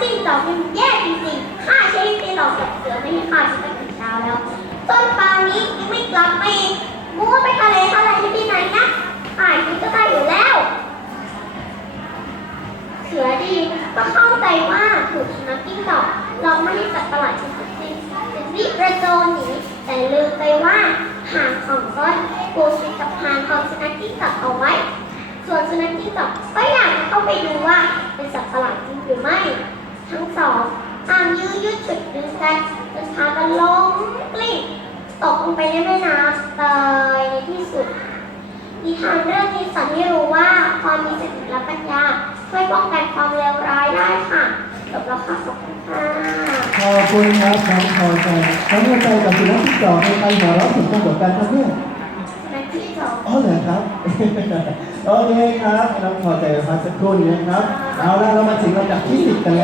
จิ้งจอกนี่มันแย่จริงๆข้าใช้ไปหลอกกับเสือไม่ให้ข้ากินตั้งเช้าแล้วต้นปลานี้ยังไม่กลับมาอีกมัวไปทะเลทะเลที่ไหนนะอ่านมันก็ได้อยู่แล้ว เสือดีก็เข้าใจว่าถูกสุนัขจิ้งจอกเราไม่ให้สัตว์ประหลาดชนิดหนึ่งเป็นวิกระโจนหนีแต่ลืมไปว่าหางของก้นปูติดกับหางของสุนัขจิ้งจอกเอาไว้ ส่วนสุนัขจิ้งจอกก็อยากเข้าไปดูว่าเป็นสัตว์ประหลาดจริงหรือไม่ ทั้งสองต่างยื้อยุดฉุดดึงกันจนพากันล้มกลิ้งตกลงไปในแม่น้ำตายในที่สุดนิทานเรื่องนี้สอนให้รู้ว่าความมีสติและปัญญาช่วยป้องกันความเลวร้ายได้ค่ะจบแล้วค่ะขอบคุณค่ะขอบคุณครับน้องพอใจน้องพอใจกับสุนัขที่จอกในใครหัวเราะถึงตรงกับกันครับเนี่ยนักที่สองอ๋อเหรอครับโอเคครับน้องพอใจพักสักครู่นี้นะครับ เอาละเรามาถึงลำดับที่สิบกันแล้ว